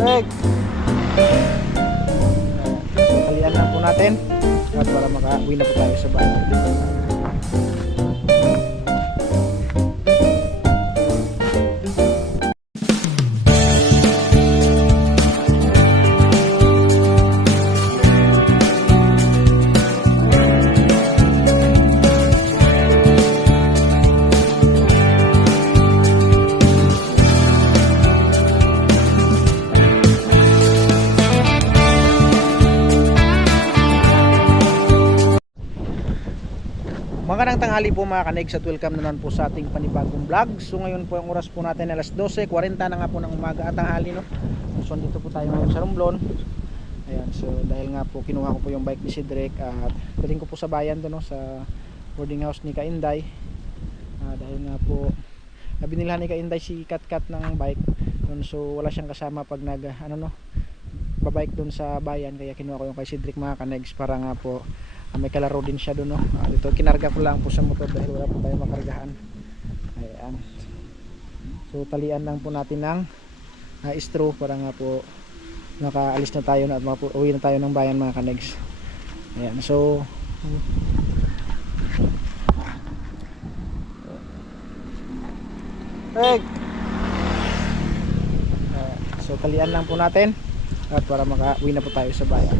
Peg! So, talian lang po natin at para maka-uwi na po tayo sa bahay. Magandang tanghali po mga kanegs at welcome naman po sa ating panibagong vlog. So ngayon po ang oras po natin alas 12:40 na nga po ng umaga at tanghali, no? So dito po tayo ngayon sa Romblon. Ayan, so dahil nga po kinuha ko po yung bike ni Cedric at daling ko po sa bayan doon, no, sa boarding house ni Kainday. Dahil nga po binilhan ni Kainday si Kat ng bike doon, so wala siyang kasama pag babike doon sa bayan, kaya kinuha ko yung kay Cedric mga kanegs para nga po may kalaro din siya doon, no? Dito kinarga ko lang po sa motor dahil wala po tayo makargahan. Ayan, so talian lang po natin ng straw para nga po nakaalis na tayo na at uwi na tayo ng bayan mga kanegs. Ayan, so Peg! So talian lang po natin at para maka-uwi na po tayo sa bayan.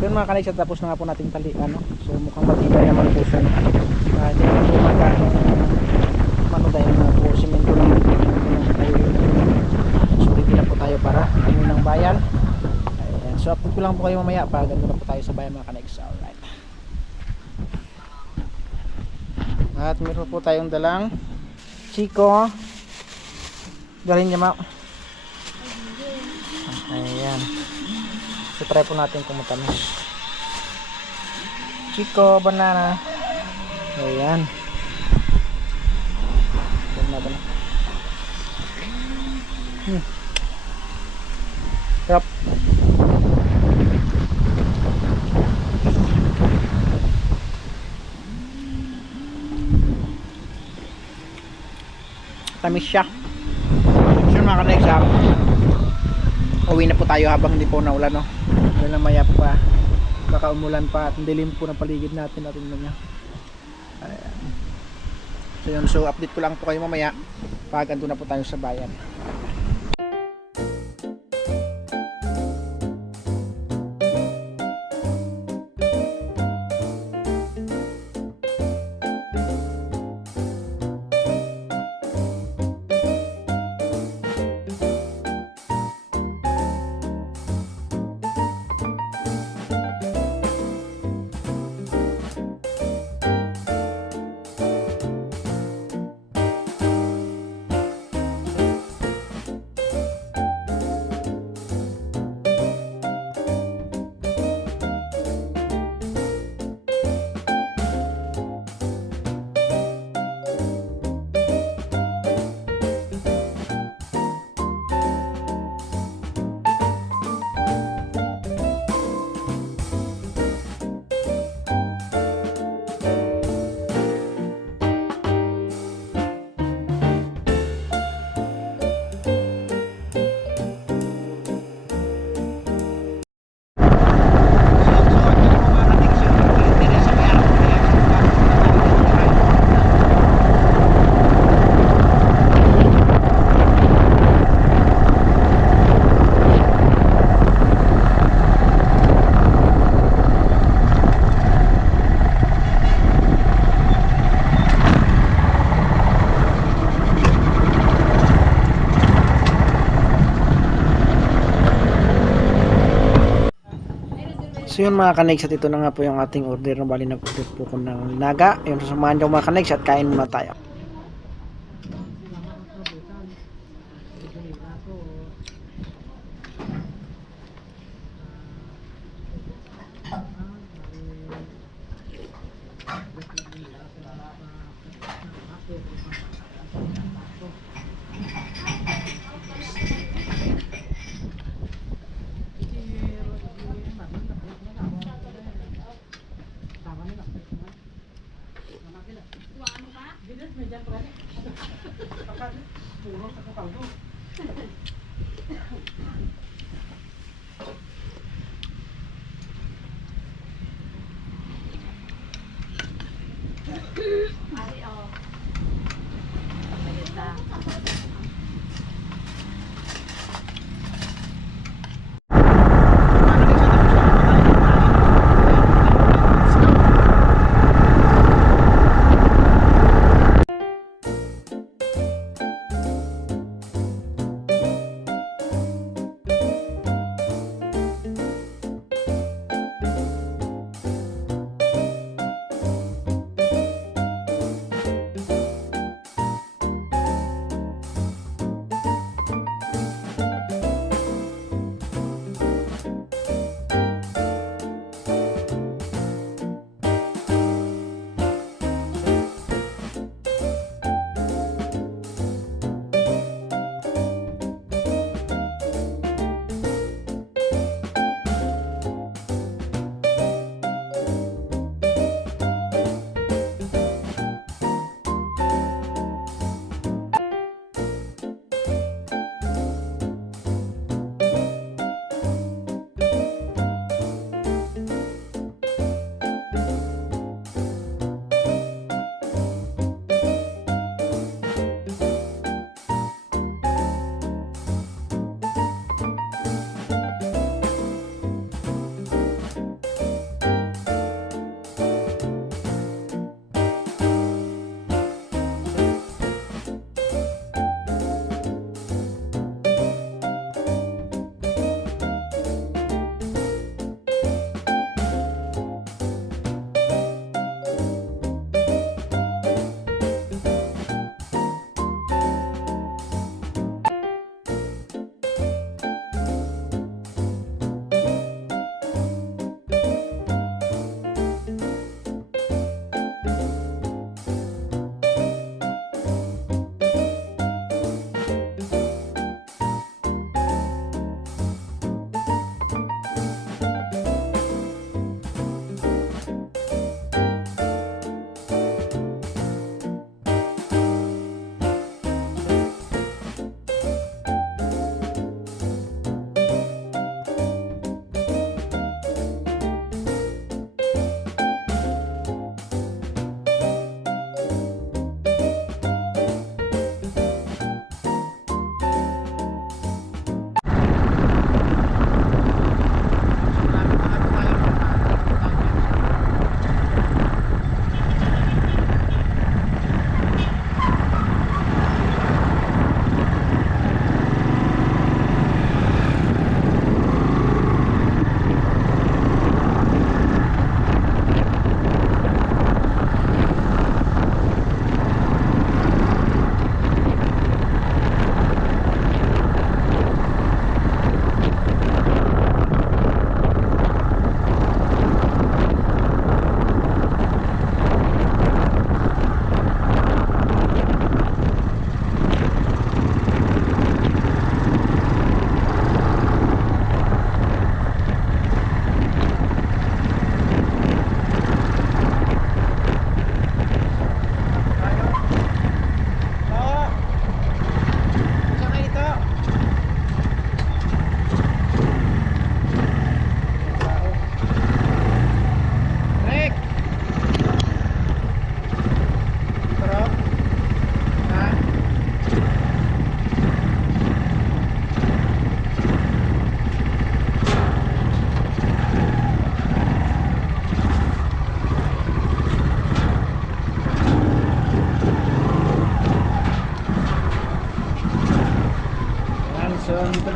So yun mga kanegs, tapos na nga po natin talian, no? So mukhang matibay naman po siya, no? Hindi na po magkano dahil na po simento lang tayo. So ready na po tayo para uwi ng bayan. Ayan. So upload ko lang po kayo mamaya para ganoon na po tayo sa bayan mga kanegs. Alright. At meron po tayong dalang Chico. Dalhin niya, ma. Ayan. So try po natin kung matamis. Chico banana. Ayan. Tignan natin. Sarap. tamis siya. So yun mga ka-next, uwi na po tayo habang hindi po naulan, no? Dahil na maya pa baka umulan pa at dilim po ng paligid natin at tingnan nyo. Ayan. So yun, so update ko lang po kayo mamaya pag andun na po tayo sa bayan. So yun mga ka-next, at ito na nga po yung ating order, no? Bali nag-order po ko ng naga. Yun, sasamahan nyo mga ka-next at kain muna tayo.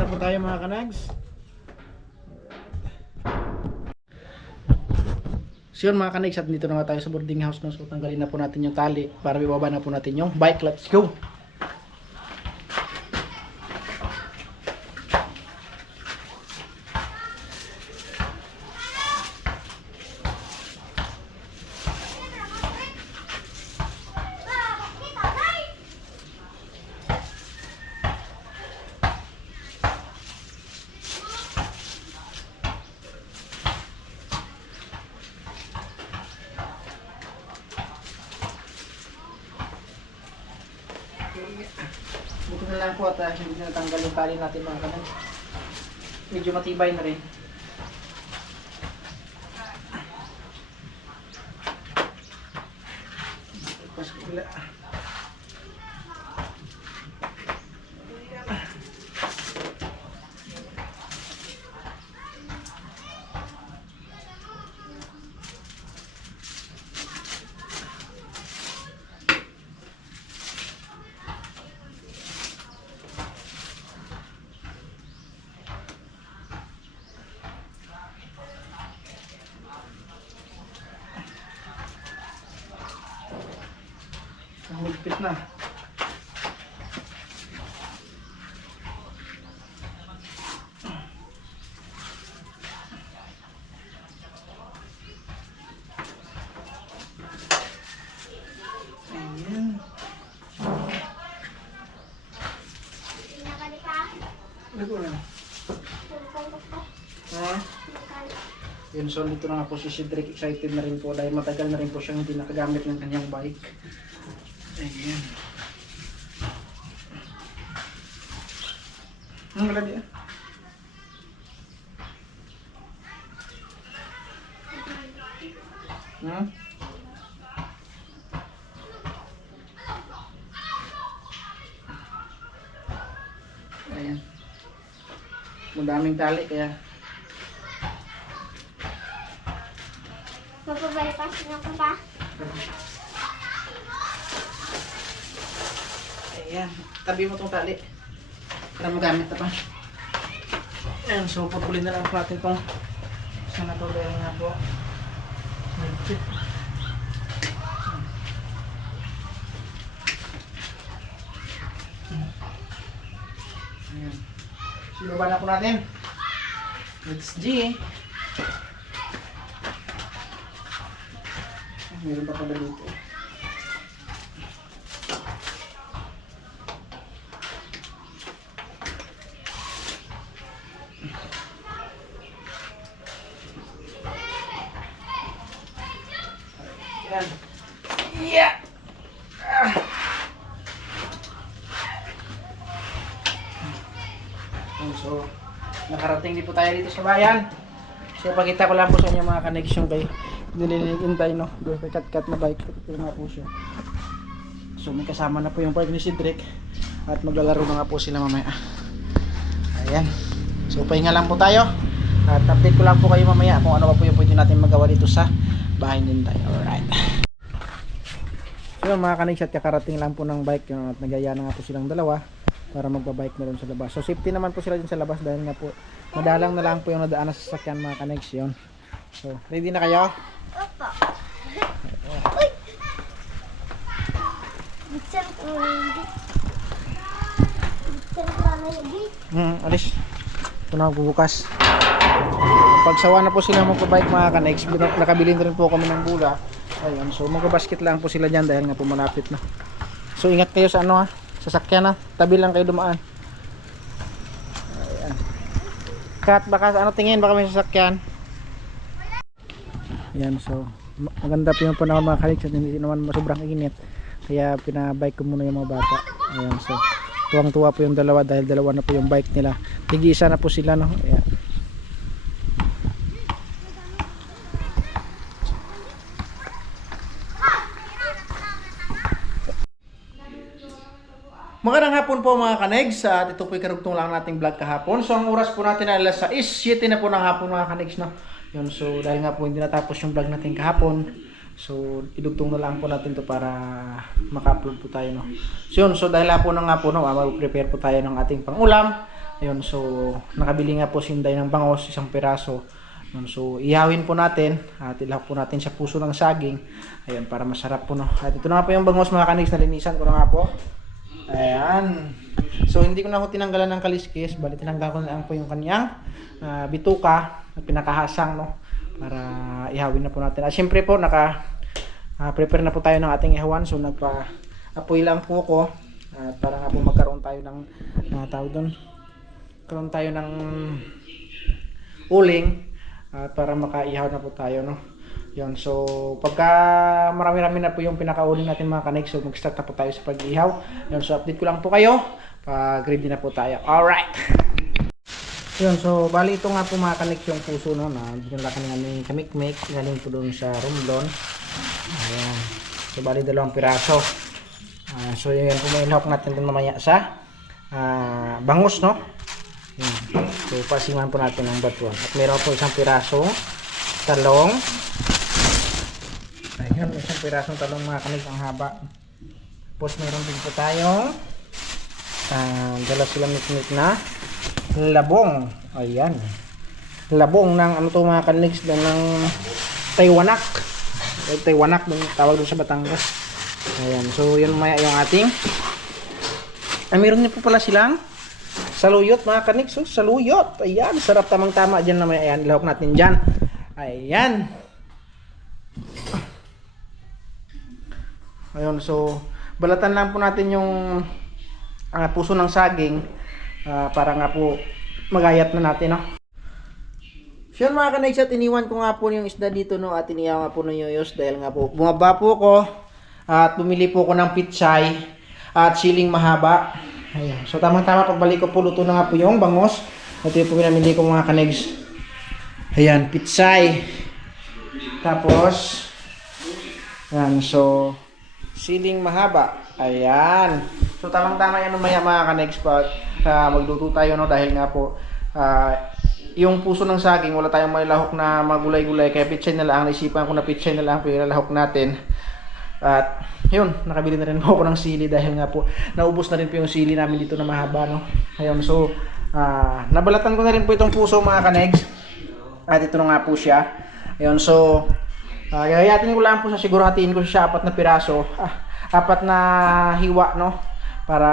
na po tayo mga kanags. So yun mga kanags, at dito na nga tayo sa boarding house. No? So tanggalin na po natin yung tali para ibaba na po natin yung bike. Let's go! Buto na lang po at hindi na natanggal yung tali natin mga kanags. Medyo matibay na rin. Mahigpit na. Ayan. Lago na. Yun, so dito na nga po si Cedric, excited na rin po dahil matagal na rin po siyang hindi nakagamit ng kanyang bike. Ayan. Ang lagi ah. Ayan. Madaming tali kaya Magpabypass na ko ba? ayan, tabi mo tong tali para magamit na pa. Ayan, so putulin na lang po natin tong sana to dahil nga po mahigpit. Ayan, so ibaba na po natin. Let's G. Meron pa pala dito. Ayan. Yeah! So, nakarating din po tayo dito sa bayan. So, pakita ko lang po sa inyo mga connection kay nililikin tayo, no? Doon kay kat na bike. Ito nga po siya. So, may kasama na po yung bike ni Cedric. At maglalaro na nga po sila mamaya. Ayan. So, pahinga lang po tayo. At update ko lang po kayo mamaya kung ano pa po yung pwede natin magawa dito sa bahay din tayo. Alright. So, mga kanigs, at kakarating lang po ng bike. At nagaya na nga po silang dalawa para magbabike na rin sa labas. So, safety naman po sila din sa labas dahil nga po madalang na lang po yung nadaan sa sasakyan mga kanigs yun. So, ready na kayo? Opo. Uy! Buksan ko na yung gate. Buksan ko na yung gate. Alis. Ito na magbubukas. Pagsawa na po sila magpabike mga kanigs, nakabili na rin po kami ng bula. Ayun, so magbabasket lang po sila dyan dahil nga po malapit na. So, ingat kayo sa ano ha, sasakyan ha. Tabi lang kayo dumaan. Ayan. Kat, baka ano tingin, baka may sasakyan. Ayan, so maganda po yung panahon mga kanigs at hindi naman sobrang init. Kaya pinabike ko muna yung mga bata. Ayan, so tuwang-tuwa po yung dalawa dahil dalawa na po yung bike nila. Tig-isa na po sila, no? Ayan. Magandang hapon po mga kanegs, at ito po yung karugtong lang nating vlog kahapon. So ang oras po natin ay alas 6:07 na po ng hapon mga kanegs, no? Yun, so dahil nga po hindi natapos yung vlog natin kahapon, so idugtong na lang po natin to para maka-upload po tayo, no? So yun, so dahil hapon na nga po, no, mag-prepare po tayo ng ating pangulam. Ayun, so nakabili nga po si Inday ng bangos, isang piraso. Ayun, so ihawin po natin at ilahok po natin sa puso ng saging. Ayun, para masarap po, no. At ito na nga po yung bangos, mga kanigs, nalinisan ko na nga po. Ayan. So hindi ko na ako tinanggalan ng kaliskis, bali tinanggal ko na lang po yung kanyang bituka at pinakahasang, no, para ihawin na po natin. At syempre po prepare na po tayo ng ating ihawan. So nagpa-apoy lang po ko para nga po magkaroon tayo ng tawag doon. Karoon tayo ng uling para makaihaw na po tayo, no. Yun, so pagka marami-rami na po yung pinakauling natin, mga kanigs, so mag-start na po tayo sa pag-ihaw. Yun, so update ko lang po kayo pag ready na po tayo. Alright! Yun, so bali ito nga po, mga kanigs, yung puso, no, na dinala ka namin kamikmik galing po doon sa Romblon. Ayan, so bali 2 piraso. So yun po, may ilahok natin doon mamaya sa bangus, no. Yun. So pasiman po natin ang batuan. At meron po isang piraso talong. Ayan, isang pirasong talong, mga kanigs, ang haba. Tapos meron din po tayo dala sila mikmik na labong. Ayan, labong ng ano to, mga kanigs, ng Taiwanak. Taiwanak dun tawag dun sa Batangas. Ayan, so yun maya yung ating meron din po pala silang saluyot, mga kanigs. So saluyot, ayan, sarap, tamang tama dyan na may, ayan, ilahok natin dyan. Ayan. Ayun, so balatan lang po natin yung puso ng saging para nga po magayat na natin, no. So yun, mga kanigs, at iniwan ko nga po yung isda dito, no, at iniyaw nga po ng yoyos dahil nga po bumaba po ko at bumili po ko ng pitsay at siling mahaba. Ayan, so tamang-tama, pagbalik ko po, luto na nga po yung bangos. Ito yung po pinamili ko, mga kanigs. Ayan, pitsay. Tapos ayan, so siling mahaba. Ayan, so tamang-tama yan mamaya, mga kanigs, pag magluto tayo, no, dahil nga po yung puso ng saging wala tayong mailahok na magulay-gulay, kaya pitsay na lang. Naisipan ko na pitsay na lang po yung ilalahok natin. At yun, nakabili na rin po ako ng sili dahil nga po naubos na rin po yung sili namin dito na mahaba, no. Ayun, so nabalatan ko na rin po itong puso, mga kanigs, at ito na nga po siya. Ayun, so gayatin ko lang po siya, siguratiin ko siya 4 na piraso, 4 na hiwa, no, para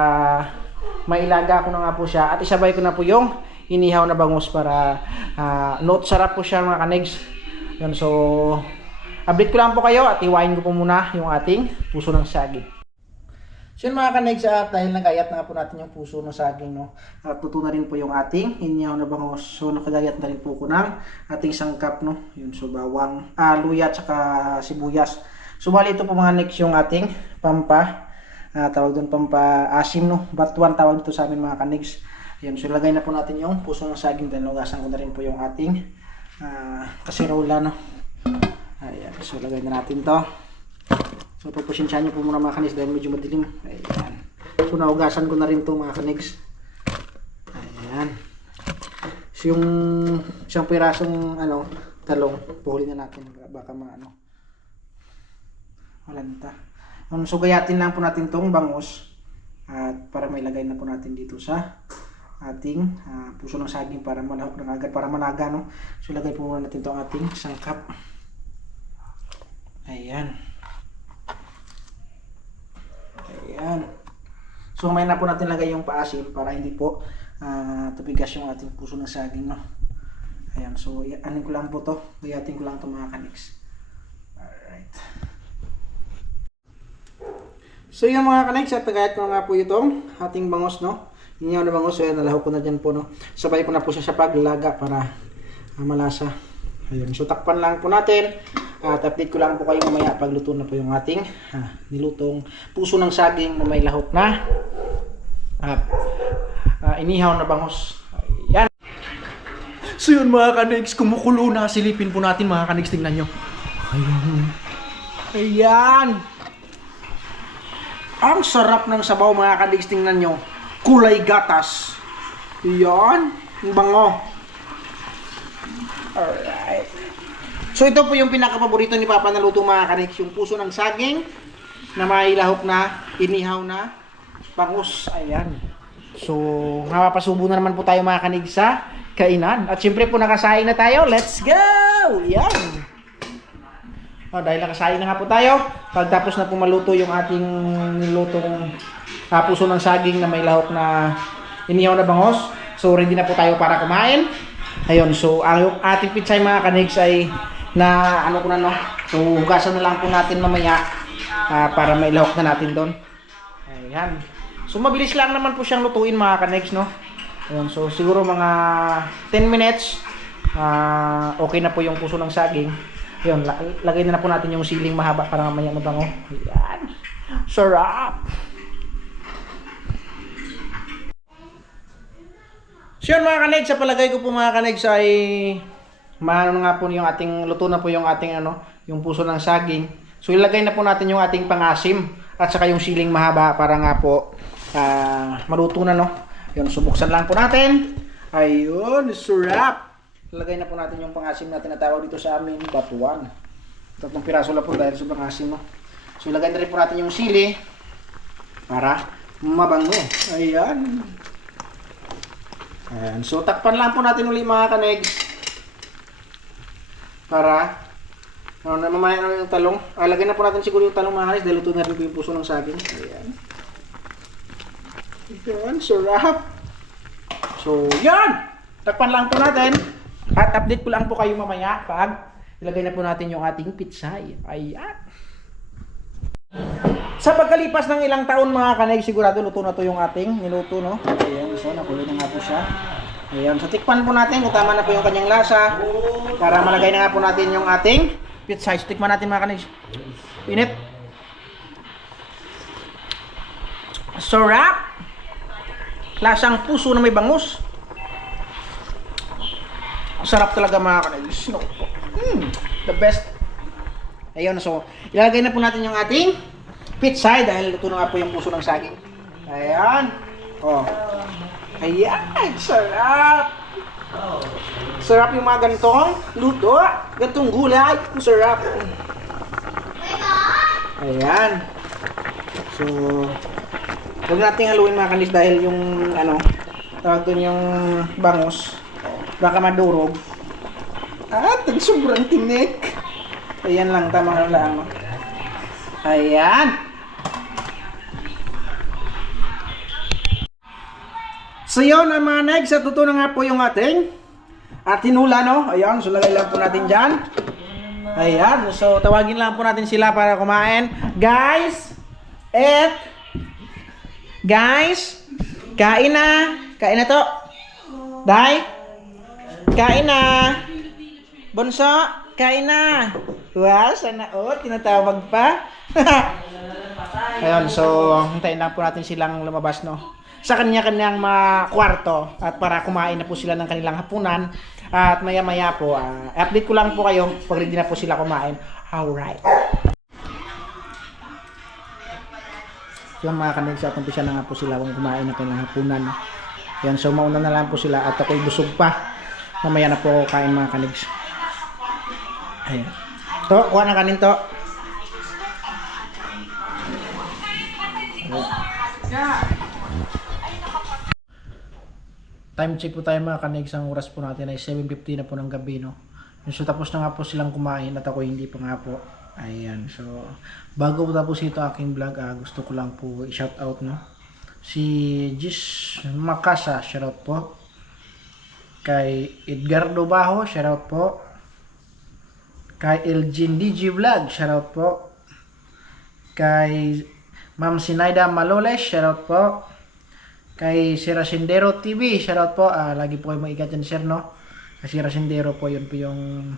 mailaga ko na nga po siya, at isabay ko na po yung inihaw na bangus para note sarap po siya, mga kanigs. Yun, so update ko lang po kayo at iwain ko po muna yung ating puso ng saging. So yun, mga kanigs, at dahil nagayat na po natin yung puso ng saging, no, at tuto na rin po yung ating inihaw na bangus. So nakagayat na rin po ko ng ating sangkap, no. Yun, so bawang, luya at saka sibuyas. So bali ito po, mga kanigs, yung ating tawag doon pampa-asim, no, batuan tawag dito sa amin, mga kanigs. Ayan, so lagay na po natin yung puso ng saging dahil nugasan ko na rin po yung ating kasirola, no. Ayan, so lagay na natin to. So pagpasensyahan nyo po muna, mga kanigs, dahil medyo madilim. Ayan, so naugasan ko na rin to, mga kanigs. Ayan, so yung isang pirasong talong, puhuli na natin, baka malanta. So gayatin lang po natin tong bangus at para may lagay na po natin dito sa ating puso ng saging para malahok ng agad, para malaga, no. So lagay po muna natin itong ating sangkap. Ayan. Ayan. So may na po natin lagay yung paasim para hindi po tubigas yung ating puso ng saging, no. Ayan, so anin ko lang po to, gayatin ko lang to, mga kanigs. Alright. So yung, mga kanigs, at gayat ko nga po itong ating bangos, no. Inihaw na bangus, so yan, nalahok ko na dyan po, no. Sabay ko na po siya sa paglaga para malasa. Ayun, so takpan lang po natin at update ko lang po kayo mamaya pag luto na po yung ating nilutong puso ng saging na may lahok na inihaw na bangus. Ayan. So yun, mga kanigs, kumukulo na. Silipin po natin, mga kanigs, tingnan nyo. Ayan. Ayan. Ang sarap ng sabaw, mga kanigs, tingnan nyo. Kulay gatas. Ayan. Ang bango. Alright. So ito po yung pinaka-paborito ni Papa na luto, mga kanigs, yung puso ng saging na may lahok na inihaw na bangus. Ayan. So, mapapasubo na naman po tayo mga kanig sa kainan. At syempre po nakasaing na tayo. Let's go! Yan! Dahil nakasaing na nga po tayo, pagtapos na po maluto yung ating nilutong puso ng saging na may lahok na inihaw na bangos. So, ready na po tayo para kumain. Ayun, so ang ating pitsay mga kanigs ay na ano ko na no. So, hugasan na lang po natin mamaya para may lahok na natin doon. Ayan. So, mabilis lang naman po siyang lutuin mga kanigs, no? Ayun, so siguro mga 10 minutes okay na po yung puso ng saging. Ayun, lagay na po natin yung siling mahaba para mamaya mabango. Ayan. Sarap! So yun mga kanigs, sa palagay ko po mga kanigs ay maano nga po yung ating, luto na po yung ating yung puso ng saging. So ilagay na po natin yung ating pangasim at saka yung siling mahaba para nga po maluto na no. Yun, subuksan lang po natin. Ayun, sarap! Ilagay na po natin yung pangasim natin na tawag dito sa amin, batuan. 3 piraso lang po dahil sobrang asim no. So ilagay na rin po natin yung sili para mabango. Ayan. Ayan. So takpan lang po natin ulit mga kanigs para mamaya na yung talong. Lagyan na po natin siguro yung talong mga kanigs dahil luto na rin po yung puso ng saging. Ayan. Ayan, sarap. So, yan! Takpan lang po natin. At update ko lang po kayo mamaya pag ilagay na po natin yung ating pitsay. Ayan. Sa pagkalipas ng ilang taon mga kanay, sigurado luto na to yung ating niluto, no? Ayan, so nakulo na nga po siya. Ayan, so tikpan po natin kung tama na po yung kanyang lasa para malagay na nga po natin yung ating pitsay. So, tikman natin mga kanay. Init. Sarap! Lasang puso na may bangus. Sarap talaga mga kanags. No. The best. Ayun, so ilalagay na po natin yung ating pitsay dahil luto na nga po yung puso ng saging. Ayan. Oh. Ayan, sarap. Sarap yung mga ganitong luto. Ganitong gulay. Sarap. Ayan. So, huwag natin haluin mga kanis dahil yung tawag doon yung bangus baka madurog at sobrang tinik. Ayan lang, tama lang no? Ayan. So yun mga negs, at tuto na nga po yung ating tinula no. Ayan, so lagay lang po natin dyan. Ayan, so tawagin lang po natin sila para kumain. Guys, kain na. Kain na to. Day, kain na. Bonso, kain na. Wow, sana tinatawag pa. Ayun, so hintayin lang po natin silang lumabas no. Sa kanya-kanyang mga kwarto at para kumain na po sila ng kanilang hapunan. At maya-maya po, update ko lang po kayo pag ready na po sila kumain. Alright. Yung mga kanigs at umpisa na nga po sila kung kumain na kanilang hapunan. Yan, so mauna na lang po sila at ako'y busog pa. Mamaya na po kain mga kanigs. Ayan. To, kuha na kanin to. Time check po tayo mga kanigs. Ang oras po natin ay 7:50 na po ng gabi no. So tapos na nga po silang kumain at ako hindi pa nga po. Ayan, so bago po tapos ito aking vlog, gusto ko lang po i-shout out no. Si Gis Makasa, shout out po. Kay Edgardo Baho, shout out po. Kay Elgin DG Vlog, shout out po. Kay Ma'am Sinaida Maloles, shout out po. Kay Sirasindero TV, shout out po. Lagi po kayo mag-ikat dyan sir no. Kasi Sirasindero po, yun po yung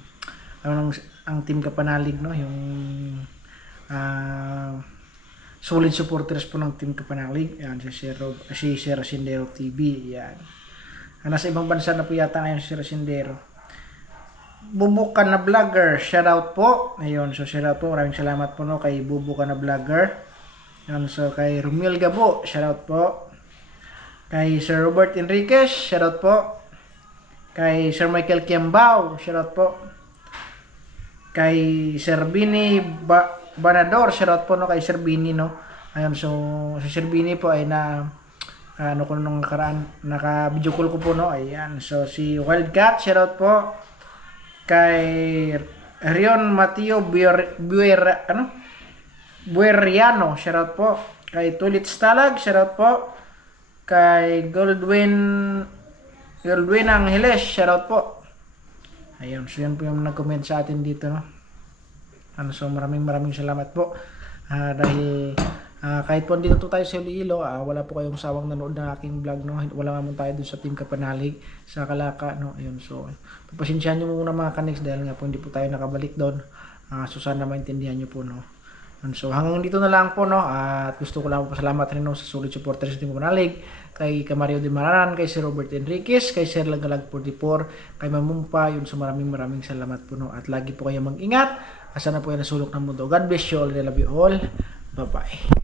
ang team Kapanalig no, yung solid supporters po ng team Kapanalig. Yan si Sirasindero TV, yan. Nasa ibang bansa na po yata ngayon si Sirasindero. Bubukan na vlogger, shout out po. Ayun, so shout out po, maraming salamat po no kay Bubukan na vlogger. Yan, so kay Romel Gabo, shout out po. Kay Sir Robert Enriquez, shout out po. Kay Sir Michael Kiambao, shout out po. Kay Sir Bini Banador, shout out po no kay Sir Bini no. Ayun, so si Sir Bini po ay ano ko nung nakaraan, naka-video call ko po, no? Ayan. So, si Wildcat, shoutout po. Kay Rion Mateo Bueriano, shoutout po. Kay Tulit Stalag, shoutout po. Kay Goldwyn Angeles, shoutout po. Ayun, so yan po yung nag-comment sa atin dito, no? So maraming salamat po. Dahil kahit po dito tayo sa Iloilo, wala po kayong sawang nanood ng aking vlog, no? Wala naman tayo dun sa Team Kapanalig sa Kalaka, no? Ayun, so papasensyahan nyo muna mga kanex dahil nga po hindi po tayo nakabalik doon. So sana maintindihan nyo po, no? So hanggang dito na lang po, no? At gusto ko lang po pasalamat rin, no, sa solid supporters sa Team Kapanalig, kay Mario de Maranan, kay Sir Robert Enriquez, kay Sir Lagalag 44, kay Mamumpa. Yun, so maraming salamat po, no? At lagi po kayo mag-ingat. Sana po yan nasulok ng mundo. God bless you all. I love you all. Bye-bye.